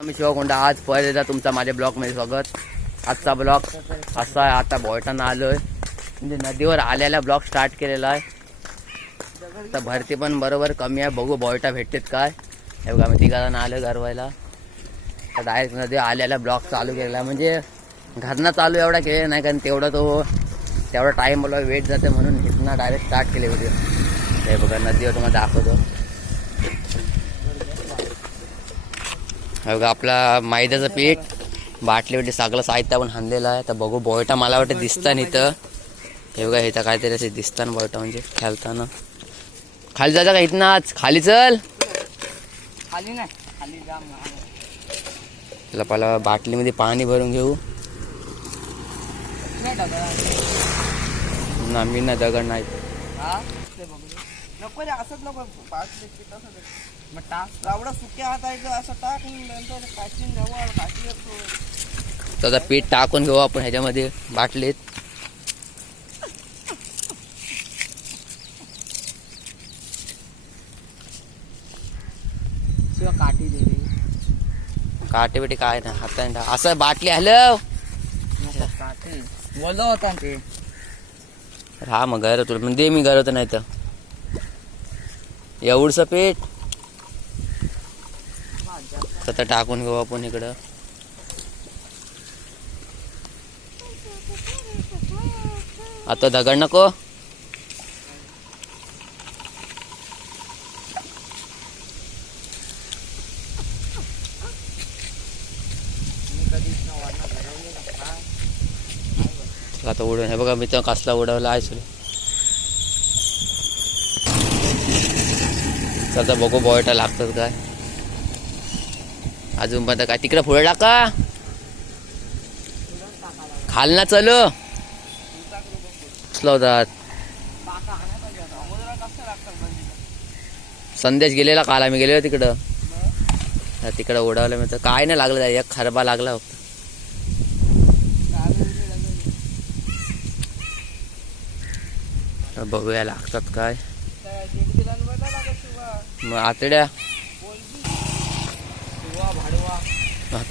मी शिवकोंडा आज पहिल्यांदा तुमचा माझ्या ब्लॉगमध्ये स्वागत. आजचा ब्लॉग असा आहे आता बोयटानं आलोय. म्हणजे नदीवर आल्याला ब्लॉग स्टार्ट केलेला आहे. तर भरती पण बरोबर कमी आहे बघू बॉयटा भेटतेत काय. हे बघा मी तिघाला आलो गरवायला तर डायरेक्ट नदी आल्याला ब्लॉग चालू केलेला आहे. म्हणजे घरनं चालू एवढा केलेला नाही कारण तेवढा तो तेवढा टाईम मला वेट जाते म्हणून इथनं डायरेक्ट स्टार्ट केले व्हिडिओ हे बघा नदीवर तुम्हाला दाखवतो. बघा आपला मैद्याचं पीठ बाटली बिटली सगळं साहित्य आपण आणलेलं आहे. तर बघू बोयटा मला वाटतं दिसता नाही इथं. हे बघा इथं काहीतरी असे दिसताना बोयटा म्हणजे खेळताना. खाली जायचं का इथनं आज? खाली चल. खाली नाही खाली पहिला बाटलीमध्ये पाणी भरून घेऊ. ना मी ना दगड नाही. मग टाक. एवढा सुक्या हात आहे असं टाक आणि नंतर येतो. त्याचं पीठ टाकून घेऊ आपण ह्याच्यामध्ये बाटलीत. काठी काटे बिटे काय नाही हाताने. असं बाटली हॅलो! काठी. बोललो होता ना ते. हा मग घर तुला पण दे मी घर होतं नाही तर. एवढंसं पीठ. तर टाकून घेऊ आपण इकडं. आता दगड नको. आता उडवून हे बघा मी तर कसला उडवला आहे सुरू. चला तर बघू बॉयटा लागतात काय. अजून पण काय? तिकडे पुढे टाका. खाल ना चलो. होतात संदेश गेलेला काल आम्ही गेलेलो तिकडं. तिकडं ओढावलं मी तर काय नाही लागलं एक खरबा लागला फक्त. बघूया लागतात काय. मग आतड्या.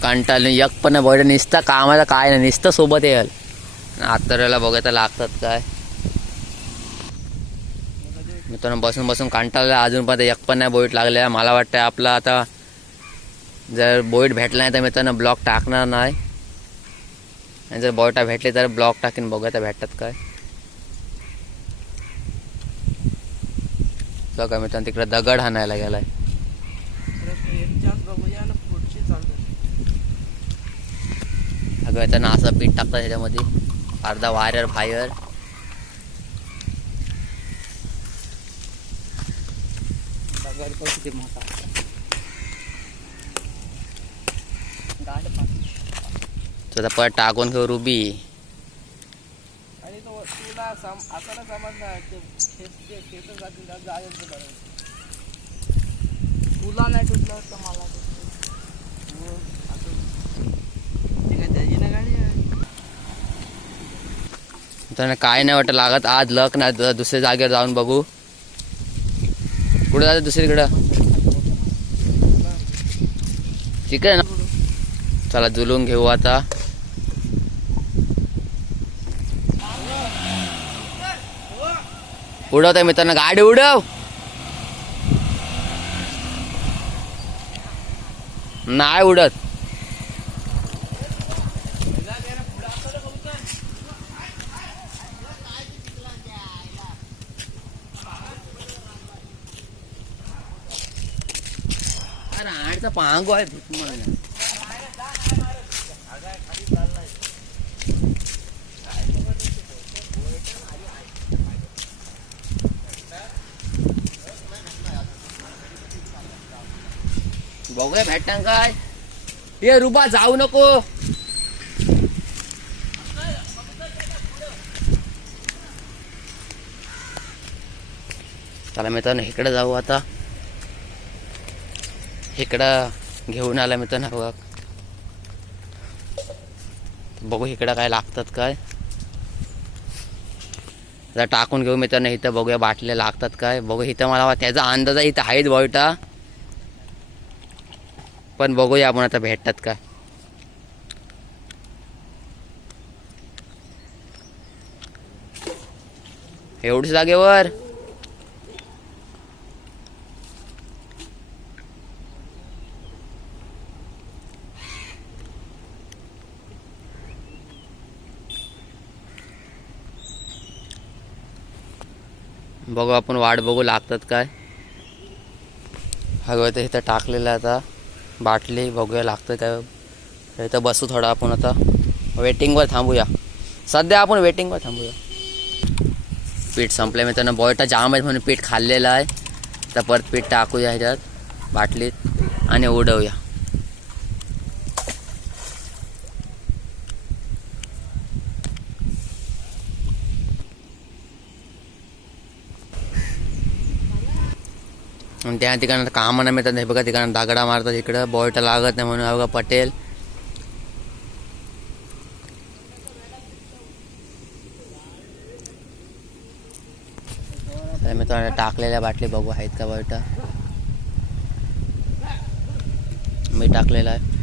कंटाळून एक पण बॉडी निसता. कामाचा काय नाही. निसतं सोबत येईल आतऱ्याला बघायला लागतात काय. मित्रांनो बसून बसून कंटाळलं. अजून पण एक पण नाही बोईट लागलेला मला वाटतं आपला आता जर बोईट भेटला नाही तर मित्रांनो ब्लॉक टाकणार नाही. आणि जर बोईटा भेटले तर ब्लॉक टाकीन. बघायला भेटतात काय. बघा मित्रांनो तिकडे दगड हाणायला गेलाय एक चान्स बघूया ना पुढची चालू अगं असं पीठ टाकतात ह्याच्यामध्ये अर्धा वायर फायर तुझा तो परत टाकून घेऊ रुबी. आणि तो तुला सम असं ना समजणार ते खेच जे खेचत जातील त्यात जायचं ते बरं तुला नाही तुटलं तर मला तुटलं. हो, असं. ते काय त्याची ना गाडी आहे त्यांना काय नाही वाटत लागत आज लक नाही दुसऱ्या जागेवर जाऊन बघू. कुठं जायचं दुसरीकडं? ठीक आहे ना. चला जुलून घेऊ आता. उडवतोय मित्रांनो गाडी उडव. नाही उडत. अरे आडचा पांगो आहे तुम्हाला. बघूया भेटणार काय. हे रुबा जाऊ नको. चला मित्रांनो इकडे जाऊ आता. इकडं घेऊन आला ना बघा. बघू इकडं काय लागतात काय. जरा टाकून घेऊ मित्रांनो इथं बघूया बाटल्या लागतात काय. बघू इथं मला वा- त्याचा अंदाज आहे इथं आहेत बॉयटा पण बघूया आपण आता भेटतात काय. एवढी जागेवर? बघू आपण वाट बघू लागतात काय. हवं तर इथं टाकलेलं आहे आता. बाटली बघूया लागतं काय. इथं बसू थोडं आपण आता. वेटिंगवर थांबूया. सध्या आपण वेटिंगवर थांबूया. पीठ संपलं मित्रांनो. बॉयटा जाम आहे म्हणून पीठ खाल्लेलं आहे. तर परत पीठ टाकूया ह्याच्यात. बाटलीत. आणि उडवूया. त्या ठिकाणी कामाला मिळतात हे बघा ठिकाणी दागडा मारतात इकडं बॉयटा लागत नाही म्हणून बघा पटेल. तर मित्रांनो टाकलेल्या बाटली बघू आहेत का बॉयटा मी टाकलेला आहे.